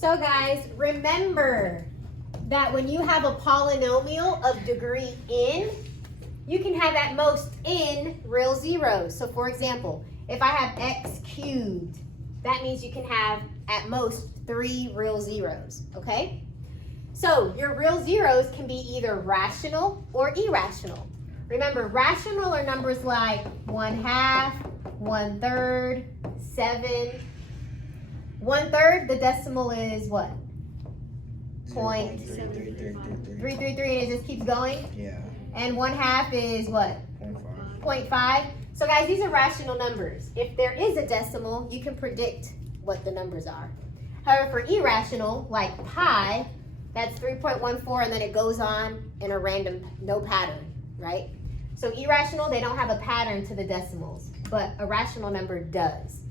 So guys, remember that when you have a polynomial of degree n, you can have at most n real zeros. So for example, if I have x cubed, that means you can have at most 3 real zeros, okay? So your real zeros can be either rational or irrational. Remember, rational are numbers like 1/2, 1/3, 7. 1/3, the decimal is what? 0.333, and it just keeps going? Yeah. And 1/2 is what? 0.5. 0.5. So guys, these are rational numbers. If there is a decimal, you can predict what the numbers are. However, for irrational, like pi, that's 3.14, and then it goes on in a random, no pattern, right? So irrational, they don't have a pattern to the decimals, but a rational number does.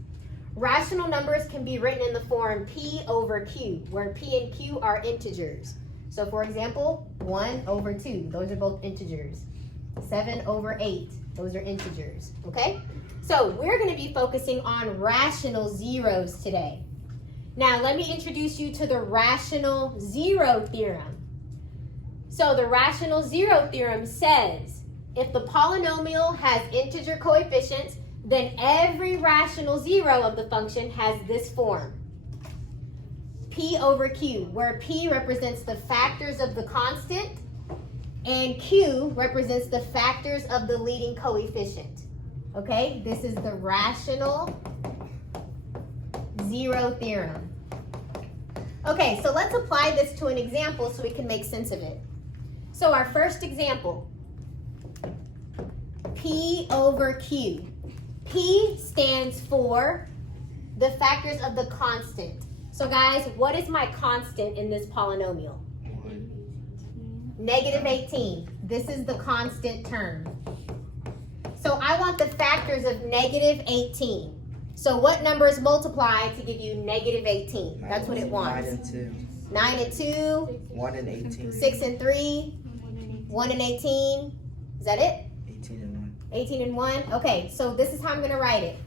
Rational numbers can be written in the form p over q, where p and q are integers. So for example, 1/2, those are both integers. 7/8, those are integers, okay? So we're going to be focusing on rational zeros today. Now let me introduce you to the Rational Zero Theorem. So the Rational Zero Theorem says if the polynomial has integer coefficients, then every rational zero of the function has this form. P over Q, where P represents the factors of the constant and Q represents the factors of the leading coefficient. Okay, this is the Rational Zero Theorem. Okay, so let's apply this to an example so we can make sense of it. So our first example, P over Q. P stands for the factors of the constant. So guys, what is my constant in this polynomial? -18. This is the constant term. So I want the factors of -18. So what numbers multiply to give you -18? That's what it wants. 9 and 2. 9 and 2. 1 and 18. 6 and 3. 1 and 18. Is that it? 18 and 1. 18 and 1. Okay, so this is how I'm going to write it.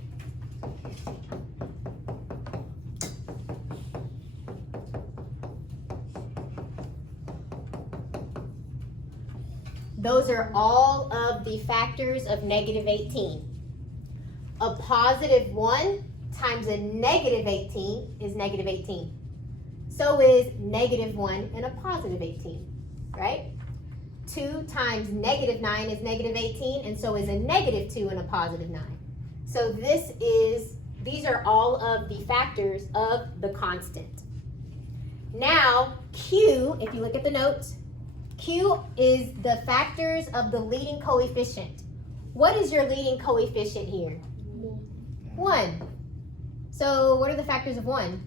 Those are all of the factors of -18. A +1 times a -18 is -18. So is -1 and a +18, right? 2 times -9 is -18, and so is a -2 and a +9. So these are all of the factors of the constant. Now, Q, if you look at the notes, Q is the factors of the leading coefficient. What is your leading coefficient here? 1. So what are the factors of 1?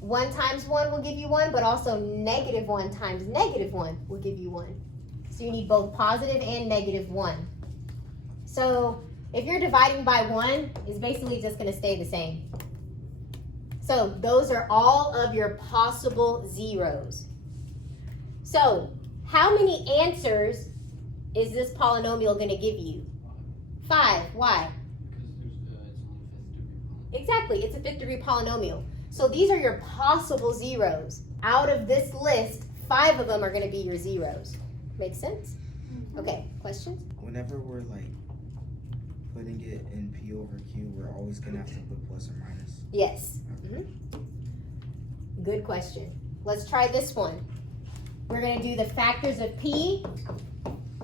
1 times 1 will give you 1, but also -1 times -1 will give you 1. So you need both positive and -1. So if you're dividing by 1, it's basically just going to stay the same. So those are all of your possible zeros. So how many answers is this polynomial going to give you? 5. Why? Exactly, it's a fifth degree polynomial. So these are your possible zeros. Out of this list, 5 of them are going to be your zeros. Make sense? Okay, questions? Whenever we're like putting it in P over Q, we're always going to have to put plus or minus. Yes. Okay. Good question. Let's try this one. We're going to do the factors of P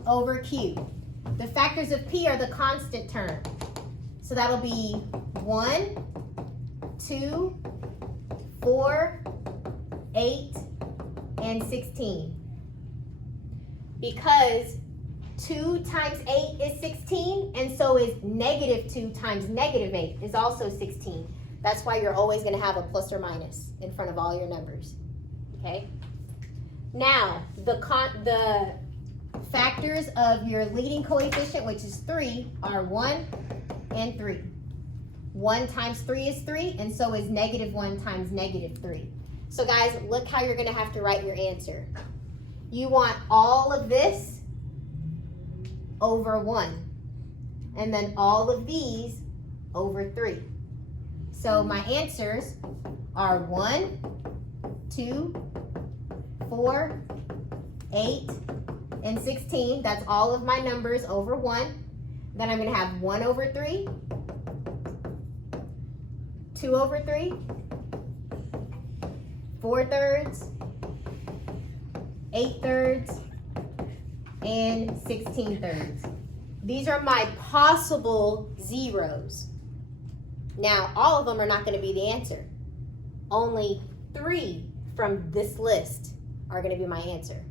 over Q. The factors of P are the constant term. So that'll be 1, 2, 4, 8, and 16. Because 2 times 8 is 16, and so is -2 times -8 is also 16. That's why you're always going to have a plus or minus in front of all your numbers. Okay? Now, the factors of your leading coefficient, which is 3, are 1 and 3. 1 times 3 is 3, and so is -1 times -3. So guys, look how you're going to have to write your answer. You want all of this over 1, and then all of these over 3. So my answers are 1, 2, 4, 8, and 16. That's all of my numbers over 1. Then I'm going to have 1 over 3, 2 over 3, 4 thirds, 8 thirds, and 16 thirds. These are my possible zeros. Now, all of them are not going to be the answer. Only 3 from this list are going to be my answer.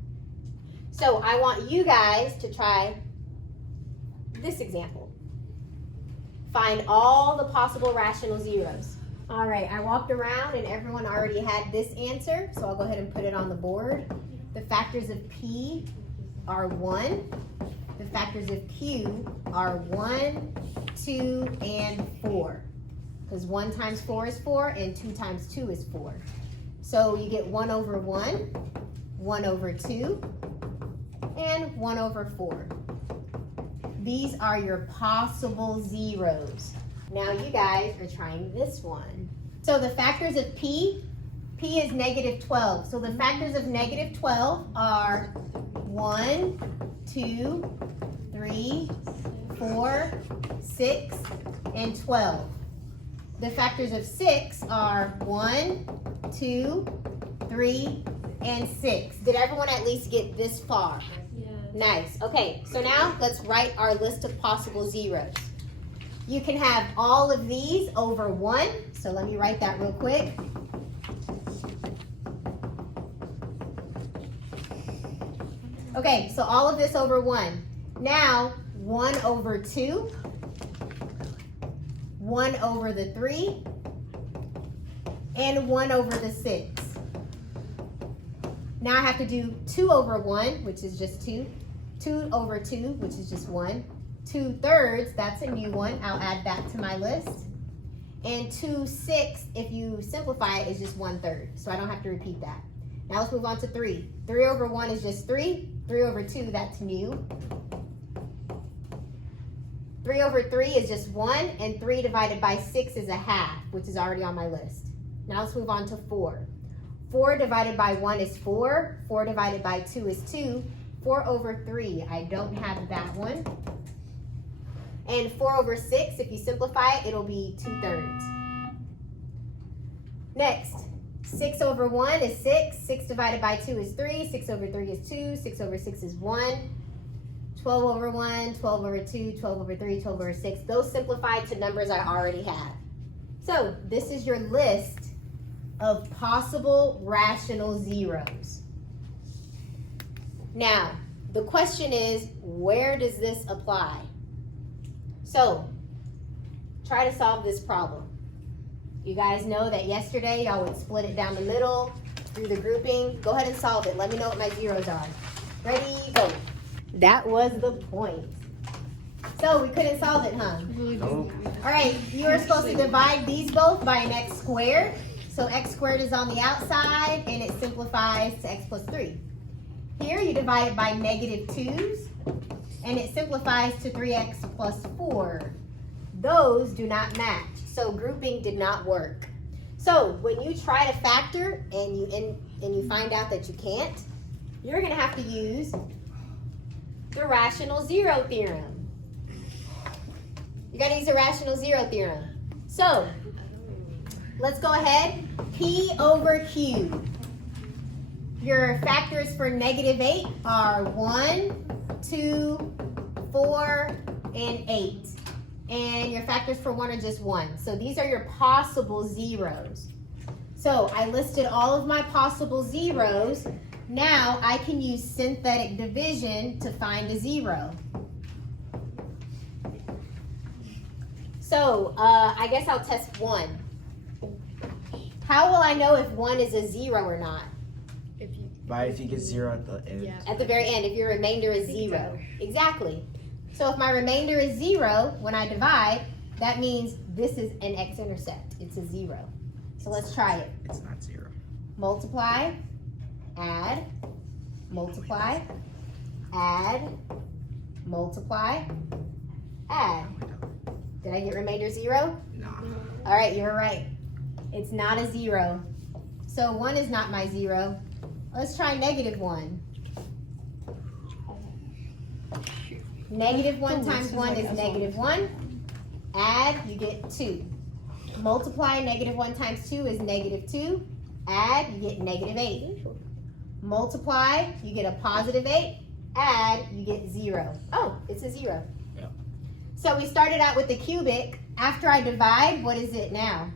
So I want you guys to try this example. Find all the possible rational zeros. All right, I walked around and everyone already had this answer, so I'll go ahead and put it on the board. The factors of P are 1. The factors of Q are 1, 2, and 4. Because 1 times 4 is 4 and 2 times 2 is 4. So you get 1 over 1, 1 over 2, and 1 over 4. These are your possible zeros. Now you guys are trying this one. So the factors of P is negative 12. So the factors of negative 12 are 1, 2, 3, 4, 6, and 12. The factors of 6 are 1, 2, 3, and 6. Did everyone at least get this far? Yeah. Nice. Okay, so now let's write our list of possible zeros. You can have all of these over 1. So let me write that real quick. Okay, so all of this over 1. Now, 1 over 2, 1 over the 3, and 1 over the 6. Now I have to do 2 over 1, which is just 2. 2 over 2, which is just 1. 2 thirds, that's a new one. I'll add that to my list. And 2 sixths, if you simplify it, is just 1 third. So I don't have to repeat that. Now let's move on to 3. 3 over 1 is just 3. 3 over 2, that's new. 3 over 3 is just 1. And 3 divided by 6 is a half, which is already on my list. Now let's move on to 4. 4 divided by 1 is 4. 4 divided by 2 is 2. 4 over 3, I don't have that one. And 4 over 6, if you simplify it, it'll be 2 thirds. Next, 6 over 1 is 6. 6 divided by 2 is 3. 6 over 3 is 2. 6 over 6 is 1. 12 over 1, 12 over 2, 12 over 3, 12 over 6. Those simplify to numbers I already have. So this is your list of possible rational zeros. Now, the question is, where does this apply? So, try to solve this problem. You guys know that yesterday y'all would split it down the middle, do the grouping. Go ahead and solve it. Let me know what my zeros are. Ready, go. That was the point. So, we couldn't solve it, huh? Nope. All right, you are supposed to divide these both by an x squared. So x squared is on the outside, and it simplifies to x plus 3. Here, you divide it by negative 2's, and it simplifies to 3x plus 4. Those do not match, so grouping did not work. So when you try to factor and you find out that you can't, you're going to have to use the Rational Zero Theorem. You got to use the Rational Zero Theorem. So let's go ahead. P over Q. Your factors for negative 8 are 1, 2, 4, and 8. And your factors for 1 are just 1. So these are your possible zeros. So I listed all of my possible zeros. Now I can use synthetic division to find a zero. So I guess I'll test 1. How will I know if 1 is a zero or not? If you get 0 at the end. Yeah. At the very end, if your remainder is 0. Exactly. So if my remainder is 0, when I divide, that means this is an x-intercept. It's a 0. So let's try it. It's not 0. Multiply, add, multiply, add, multiply, add. Did I get remainder 0? Nah. All right, you're right. It's not a 0. So 1 is not my 0. Let's try -1. -1 times 1 is -1. Add, you get 2. Multiply -1 times 2 is -2. Add, you get -8. Multiply, you get a +8. Add, you get 0. Oh, it's a 0. Yeah. So we started out with the cubic. After I divide, what is it now?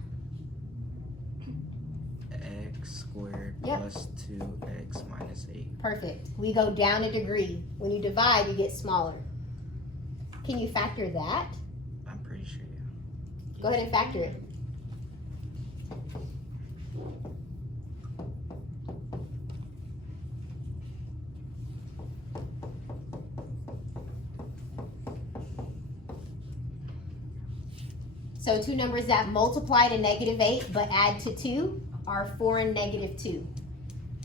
X squared Yep. plus 2x minus 8. Perfect. We go down a degree. When you divide, you get smaller. Can you factor that? I'm pretty sure, yeah. Go ahead and factor it. So two numbers that multiply to -8 but add to 2 are 4 and -2.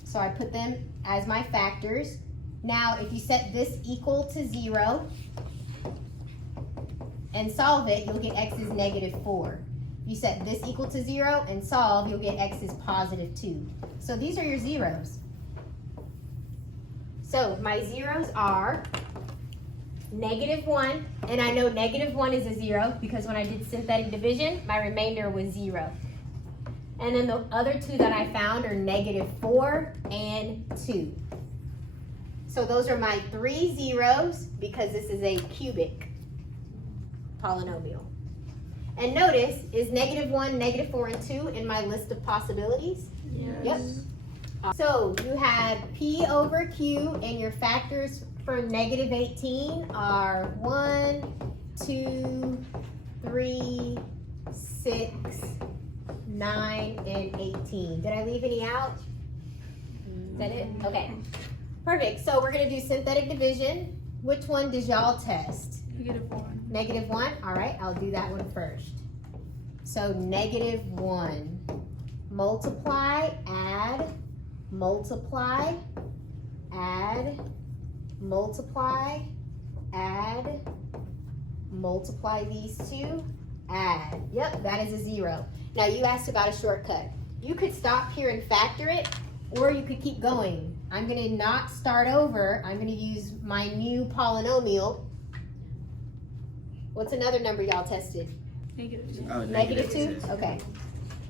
So I put them as my factors. Now if you set this equal to 0 and solve it, you'll get x is -4. If you set this equal to 0 and solve, you'll get x is +2. So these are your zeros. So my zeros are -1, and I know -1 is a 0 because when I did synthetic division, my remainder was 0. And then the other two that I found are -4 and 2. So those are my 3 zeros because this is a cubic polynomial. And notice, is -1, -4, and 2 in my list of possibilities? Yes. Yep. So you have P over Q, and your factors for -18 are 1, 2, 3, 6, 9, and 18. Did I leave any out? Is that it? Okay. Perfect. So we're going to do synthetic division. Which one does y'all test? -1. -1? All right, I'll do that one first. So -1. Multiply, add, multiply, add, multiply, add, multiply these two, add. Yep, that is a 0. Now you asked about a shortcut. You could stop here and factor it, or you could keep going. I'm going to not start over. I'm going to use my new polynomial. What's another number y'all tested? -2. Oh, -2? Okay.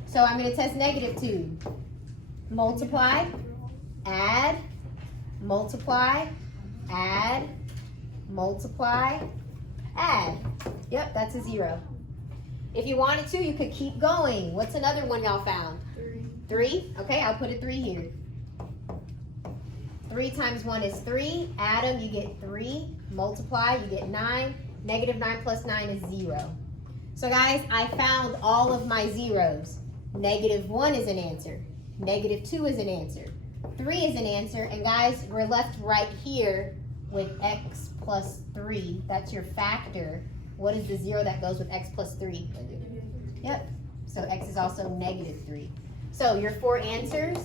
So I'm going to test -2. Multiply, add, multiply, add, multiply, add. Yep, that's a 0. If you wanted to, you could keep going. What's another one y'all found? 3? Okay, I'll put a 3 here. 3 times 1 is 3. Add them, you get 3. Multiply, you get 9. -9 plus 9 is 0. So guys, I found all of my zeros. -1 is an answer. -2 is an answer. 3 is an answer. And guys, we're left right here with x plus 3. That's your factor. What is the 0 that goes with x plus 3? Yep. So x is also -3. So your 4 answers,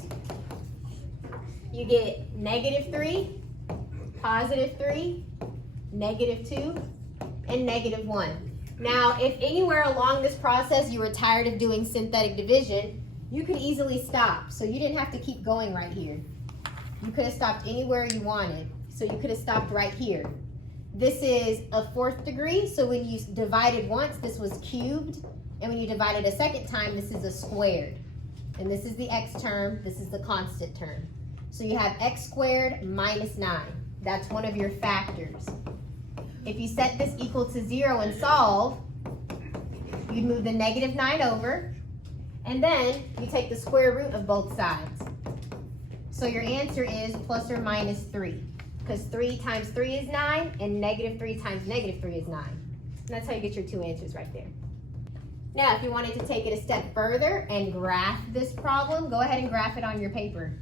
you get -3, +3, -2, and -1. Now, if anywhere along this process you were tired of doing synthetic division, you could easily stop. So you didn't have to keep going right here. You could have stopped anywhere you wanted. So you could have stopped right here. This is a 4th degree, so when you divided once, this was cubed. And when you divided a second time, this is a squared. And this is the x term, this is the constant term. So you have x squared minus 9. That's one of your factors. If you set this equal to 0 and solve, you'd move the -9 over, and then you take the square root of both sides. So your answer is plus or minus 3, because 3 times 3 is 9, and -3 times -3 is 9. And that's how you get your 2 answers right there. Now, if you wanted to take it a step further and graph this problem, go ahead and graph it on your paper.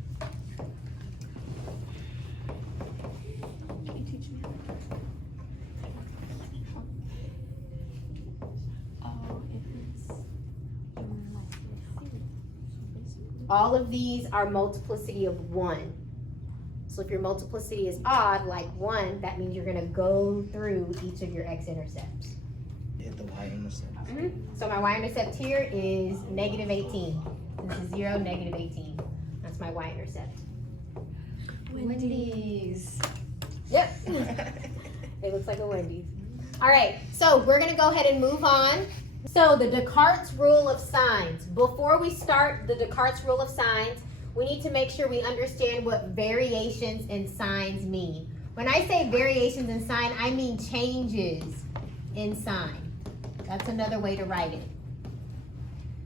All of these are multiplicity of 1. So if your multiplicity is odd, like 1, that means you're going to go through each of your x-intercepts. It the y-intercept. So my y-intercept here is negative 18. This is 0, negative 18. That's my y-intercept. Wendy's. Yep. It looks like a Wendy's. All right, so we're going to go ahead and move on. So the Descartes rule of signs. Before we start the Descartes rule of signs, we need to make sure we understand what variations in signs mean. When I say variations in sign, I mean changes in sign. That's another way to write it.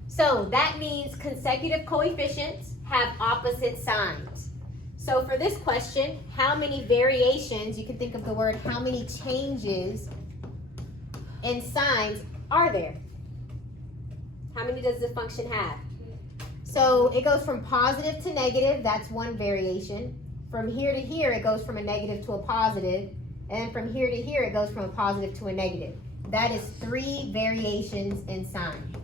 So that means consecutive coefficients have opposite signs. So for this question, how many variations, you can think of the word, how many changes in signs are there? How many does the function have? So it goes from positive to negative, that's one variation. From here to here, it goes from a negative to a positive. And from here to here, it goes from a positive to a negative. That is 3 variations in sign.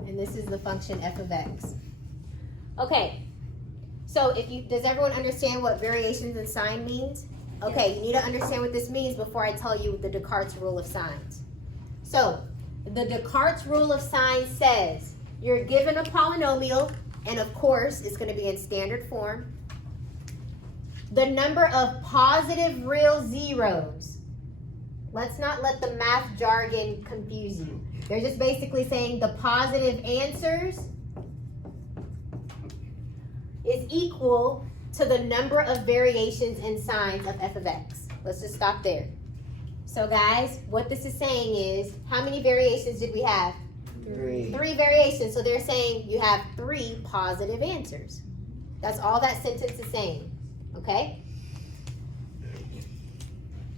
And this is the function f of x. Okay, so does everyone understand what variations in sign means? Okay, you need to understand what this means before I tell you the Descartes rule of signs. So, the Descartes rule of signs says you're given a polynomial, and of course, it's going to be in standard form. The number of positive real zeros. Let's not let the math jargon confuse you. They're just basically saying the positive answers is equal to the number of variations in signs of f of x. Let's just stop there. So guys, what this is saying is, how many variations did we have? 3. 3 variations. So they're saying you have 3 positive answers. That's all that sentence is saying. Okay?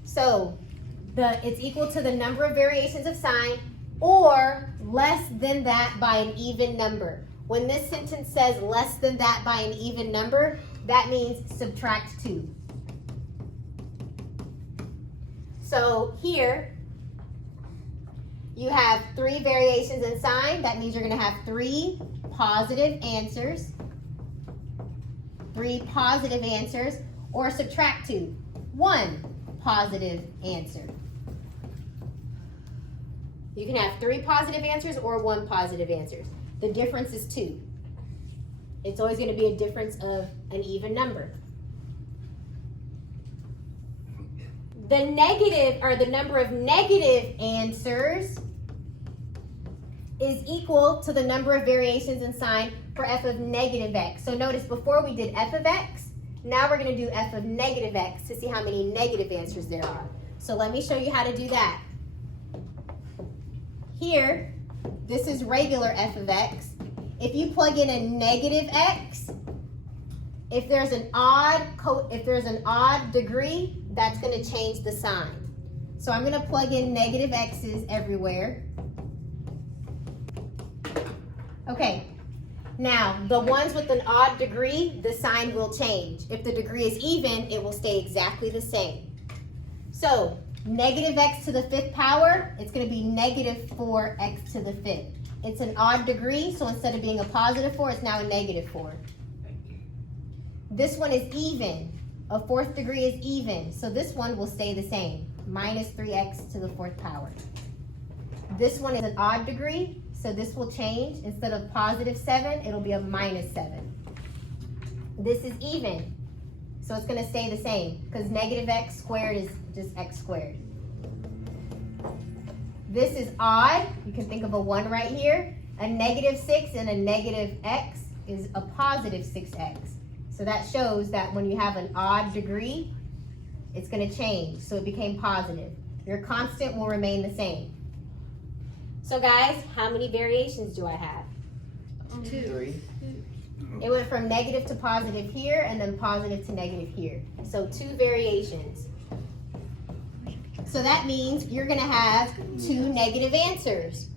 So it's equal to the number of variations of sign or less than that by an even number. When this sentence says less than that by an even number, that means subtract 2. So here, you have 3 variations in sign. That means you're going to have 3 positive answers. 3 positive answers. Or subtract 2. 1 positive answer. You can have 3 positive answers or 1 positive answer. The difference is 2. It's always going to be a difference of an even number. The negative, or the number of negative answers, is equal to the number of variations in sign for f of negative x. So notice before we did f of x, now we're going to do f of negative x to see how many negative answers there are. So let me show you how to do that. Here, this is regular f of x. If you plug in a negative x, if there's an odd degree, that's going to change the sign. So I'm going to plug in negative x's everywhere. Okay, now the ones with an odd degree, the sign will change. If the degree is even, it will stay exactly the same. So negative x to the 5th power, it's going to be negative 4x to the 5th. It's an odd degree, so instead of being a positive 4, it's now a negative 4. This one is even. A 4th degree is even, so this one will stay the same, minus 3x to the 4th power. This one is an odd degree, so this will change. Instead of positive 7, it'll be a minus 7. This is even, so it's going to stay the same, because negative x squared is just x squared. This is odd. You can think of a 1 right here. A negative 6 and a negative x is a positive 6x. So that shows that when you have an odd degree, it's going to change. So it became positive. Your constant will remain the same. So guys, how many variations do I have? 2. 3. It went from negative to positive here and then positive to negative here. So 2 variations. So that means you're going to have 2 negative answers.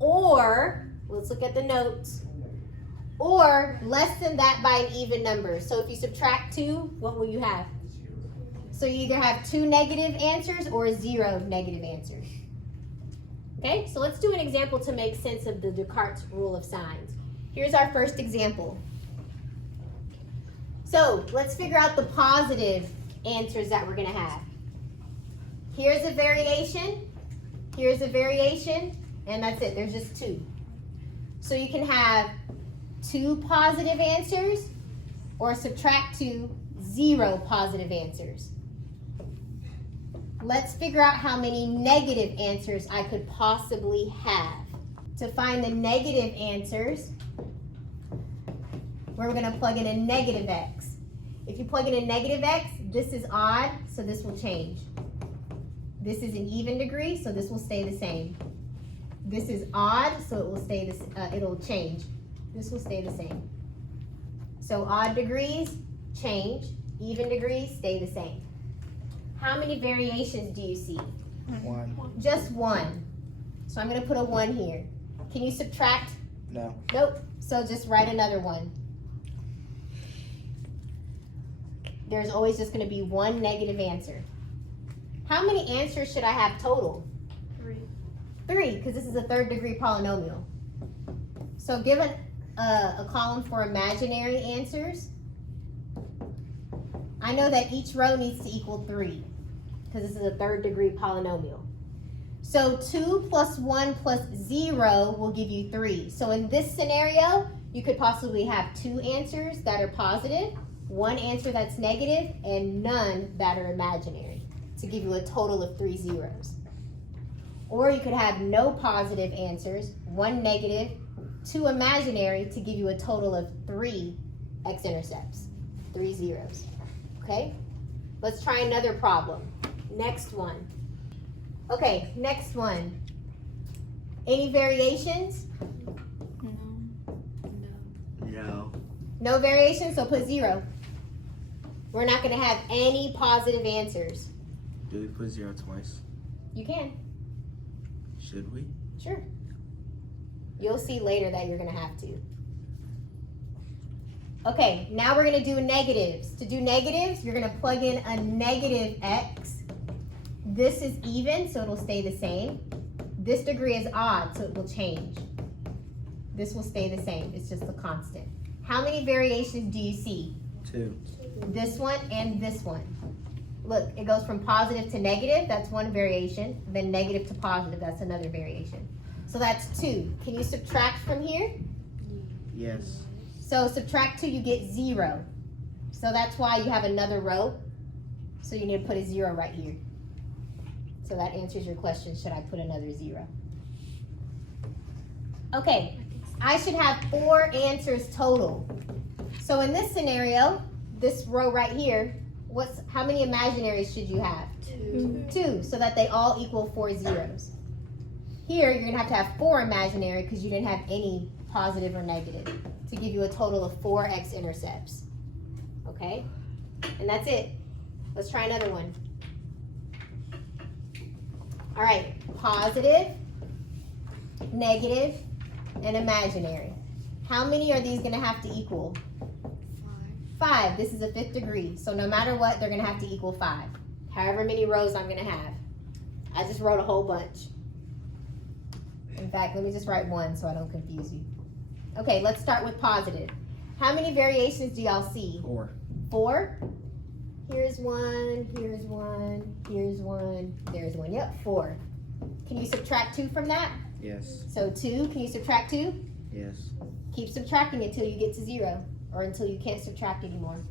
Or, let's look at the notes, or less than that by an even number. So if you subtract 2, what will you have? So you either have 2 negative answers or 0 negative answers. Okay, so let's do an example to make sense of the Descartes rule of signs. Here's our first example. So let's figure out the positive answers that we're going to have. Here's a variation, and that's it. There's just 2. So you can have 2 positive answers or subtract 2, 0 positive answers. Let's figure out how many negative answers I could possibly have. To find the negative answers, we're going to plug in a negative x. If you plug in a negative x, this is odd, so this will change. This is an even degree, so this will stay the same. This is odd, so it will stay this. It'll change. This will stay the same. So odd degrees change. Even degrees stay the same. How many variations do you see? 1. Just 1. So I'm going to put a 1 here. Can you subtract? No. Nope. So just write another 1. There's always just going to be 1 negative answer. How many answers should I have total? 3, because this is a 3rd degree polynomial. So give a column for imaginary answers. I know that each row needs to equal 3, because this is a 3rd degree polynomial. So 2 plus 1 plus 0 will give you 3. So in this scenario, you could possibly have 2 answers that are positive, 1 answer that's negative, and none that are imaginary, to give you a total of 3 zeros. Or you could have no positive answers, 1 negative, 2 imaginary, to give you a total of 3 x-intercepts, 3 zeros. Okay? Let's try another problem. Next one. Okay, next one. Any variations? No. No variations, so put 0. We're not going to have any positive answers. Do we put 0 twice? You can. Should we? Sure. You'll see later that you're going to have to. Okay, now we're going to do negatives. To do negatives, you're going to plug in a negative x. This is even, so it'll stay the same. This degree is odd, so it will change. This will stay the same. It's just a constant. How many variations do you see? 2. This one and this one. Look, it goes from positive to negative. That's one variation. Then negative to positive. That's another variation. So that's 2. Can you subtract from here? Yes. So subtract 2, you get 0. So that's why you have another row. So you need to put a 0 right here. So that answers your question, should I put another 0? Okay, I should have 4 answers total. So in this scenario, this row right here, how many imaginaries should you have? 2, so that they all equal 4 zeros. Here, you're going to have 4 imaginary because you didn't have any positive or negative, to give you a total of 4 x-intercepts. Okay? And that's it. Let's try another one. All right, positive, negative, and imaginary. How many are these going to have to equal? 5. This is a 5th degree, so no matter what, they're going to have to equal 5. However many rows I'm going to have. I just wrote a whole bunch. In fact, let me just write 1 so I don't confuse you. Okay, let's start with positive. How many variations do y'all see? 4. 4? Here's 1, here's 1, here's 1, there's 1. Yep, 4. Can you subtract 2 from that? Yes. So 2, can you subtract 2? Yes. Keep subtracting until you get to 0, or until you can't subtract anymore.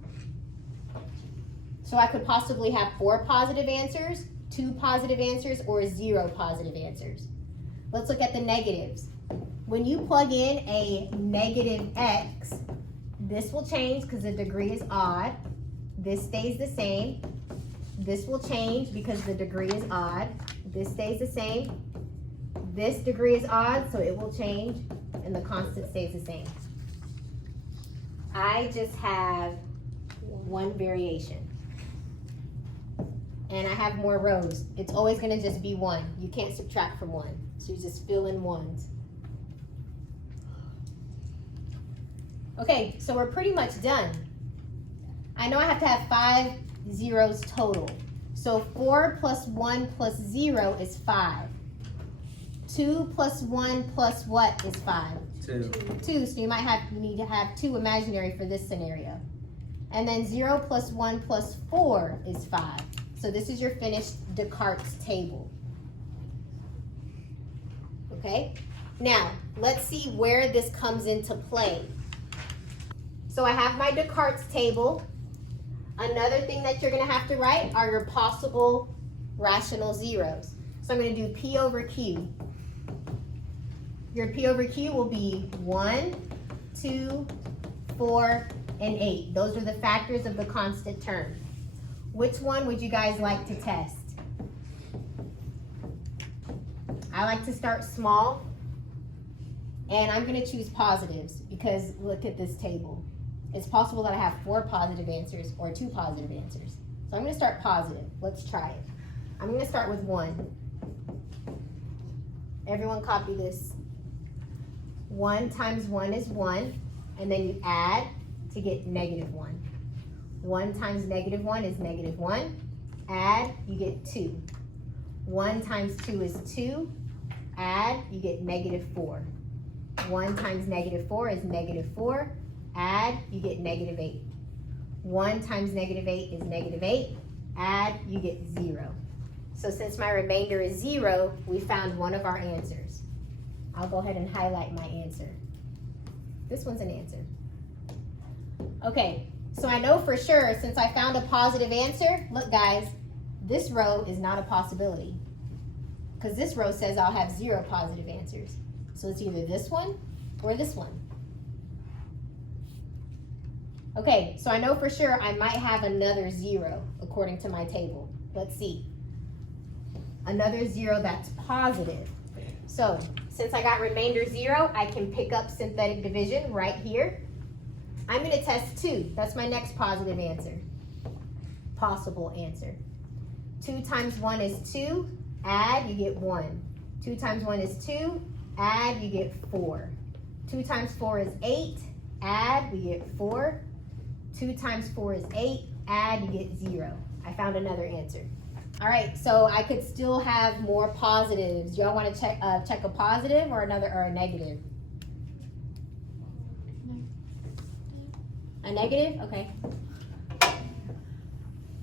So I could possibly have 4 positive answers, 2 positive answers, or 0 positive answers. Let's look at the negatives. When you plug in a negative x, this will change because the degree is odd. This stays the same. This will change because the degree is odd. This stays the same. This degree is odd, so it will change, and the constant stays the same. I just have 1 variation. And I have more rows. It's always going to just be 1. You can't subtract from 1. So you just fill in 1s. Okay, so we're pretty much done. I know I have to have 5 zeros total. So 4 plus 1 plus 0 is 5. 2 plus 1 plus what is 5? 2. 2, so you need to have 2 imaginary for this scenario. And then 0 plus 1 plus 4 is 5. So this is your finished Descartes table. Okay? Now, let's see where this comes into play. So I have my Descartes table. Another thing that you're going to have to write are your possible rational zeros. So I'm going to do P over Q. Your P over Q will be 1, 2, 4, and 8. Those are the factors of the constant term. Which one would you guys like to test? I like to start small, and I'm going to choose positives because look at this table. It's possible that I have 4 positive answers or 2 positive answers. So I'm going to start positive. Let's try it. I'm going to start with 1. Everyone copy this. 1 times 1 is 1, and then you add to get negative 1. 1 times negative 1 is negative 1. Add, you get 2. 1 times 2 is 2. Add, you get negative 4. 1 times negative 4 is negative 4. Add, you get negative 8. 1 times negative 8 is negative 8. Add, you get 0. So since my remainder is 0, we found one of our answers. I'll go ahead and highlight my answer. This one's an answer. Okay, so I know for sure since I found a positive answer, look guys, this row is not a possibility. Because this row says I'll have 0 positive answers. So it's either this one or this one. Okay, so I know for sure I might have another 0 according to my table. Let's see. Another 0 that's positive. So since I got remainder 0, I can pick up synthetic division right here. I'm going to test 2. That's my next positive answer. Possible answer. 2 times 1 is 2. Add, you get 1. 2 times 1 is 2. Add, you get 4. 2 times 4 is 8. Add, we get 4. 2 times 4 is 8. Add, you get 0. I found another answer. All right, so I could still have more positives. Do y'all want to check a positive or a negative? A negative? Okay.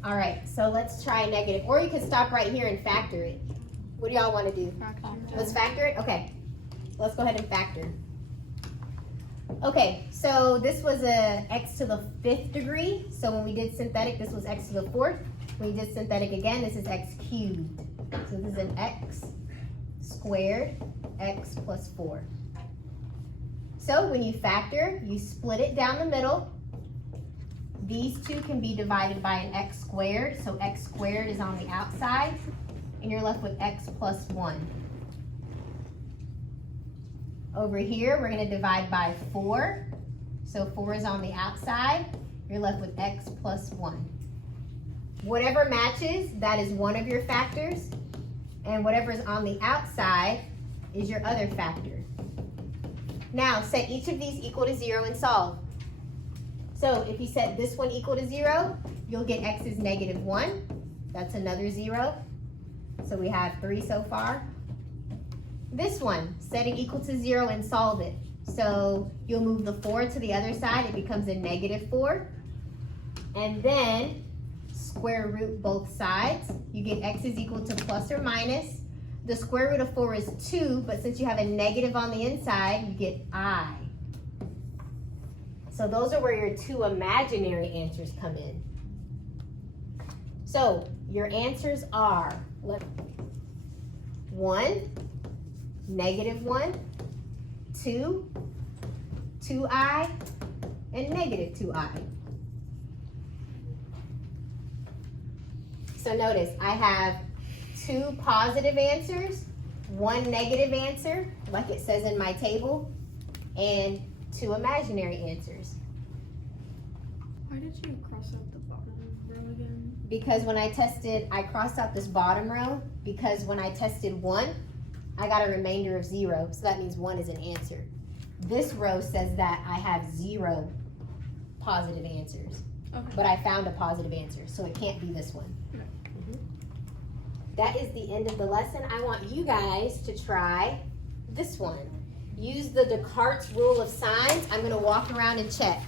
All right, so let's try a negative. Or you could stop right here and factor it. What do y'all want to do? Let's factor it? Okay. Let's go ahead and factor. Okay, so this was a x to the 5th degree. So when we did synthetic, this was x to the 4th. When we did synthetic again, this is x cubed. So this is an x squared, x plus 4. So when you factor, you split it down the middle. These two can be divided by an x squared. So x squared is on the outside, and you're left with x plus 1. Over here, we're going to divide by 4. So 4 is on the outside. You're left with x plus 1. Whatever matches, that is one of your factors. And whatever is on the outside is your other factor. Now, set each of these equal to 0 and solve. So if you set this one equal to 0, you'll get x is negative 1. That's another 0. So we have 3 so far. This one, set it equal to 0 and solve it. So you'll move the 4 to the other side. It becomes a negative 4. And then square root both sides. You get x is equal to plus or minus. The square root of 4 is 2, but since you have a negative on the inside, you get I. So those are where your 2 imaginary answers come in. So your answers are 1, negative 1, 2, 2i, and negative 2i. So notice I have 2 positive answers, 1 negative answer, like it says in my table, and 2 imaginary answers. Why did you cross out the bottom row again? Because when I tested, I crossed out this bottom row because when I tested 1, I got a remainder of 0, so that means 1 is an answer. This row says that I have 0 positive answers, but I found a positive answer, so it can't be this one. That is the end of the lesson. I want you guys to try this one. Use the Descartes rule of signs. I'm going to walk around and check.